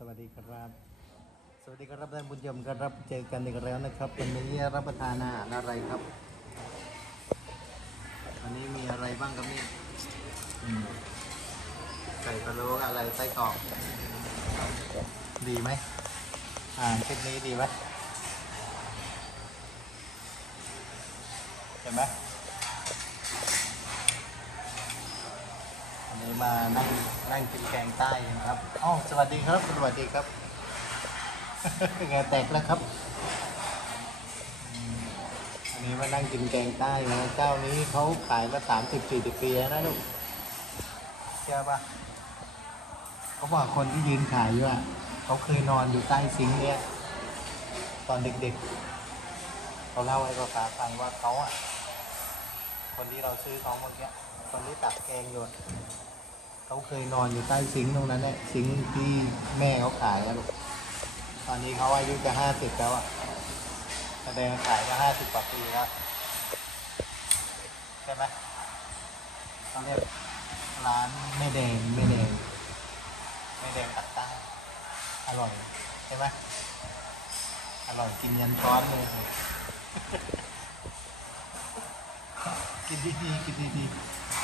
สวัสดีครับ สวัสดีครับท่านผู้ชมครับเจอกันอีกแล้วนะครับวันนี้รับประทานอาหารอะไรครับวันนี้มีอะไรบ้างครับนี่ไก่พะโล้อะไรไส้กรอกดีไหมอ่านคลิปนี้ดีไหมเห็นไหม นี้มานั่งนั่งกินแกงใต้กันครับอ๋อสวัสดีครับสวัสดีครับเหงาแตกแล้วครับ อันนี้มานั่งกินแกงใต้นะเจ้านี้เขาขายมาสามสิบสี่สิบปีแล้วนะลูกเชื่อปะเขาบอกคนที่ยืนขายอยู่อะเขาเคยนอนอยู่ใต้ซิงค์เนี่ยตอนเด็กๆ เขาเล่าให้พ่อค้าฟังว่าเขาอะ คนที่เราซื้อขาเมื่อกี้คนที่ตักแกงอยู่ เขาเคยนอนอยู่ใต้ซิงค์ตรงนั้นแหละซิงค์ที่แม่เขาขายอะลูกตอนนี้เขาอายุจะห้าสิบแล้วอะแสดงขายมาห้าสิบกว่าปีแล้วใช่ไหมเขาเรียกร้านแม่แดงแม่แดงแม่แดงตักใต้อร่อยใช่ไหมอร่อยกินยันช้อนเลยกินดีๆกินดีๆ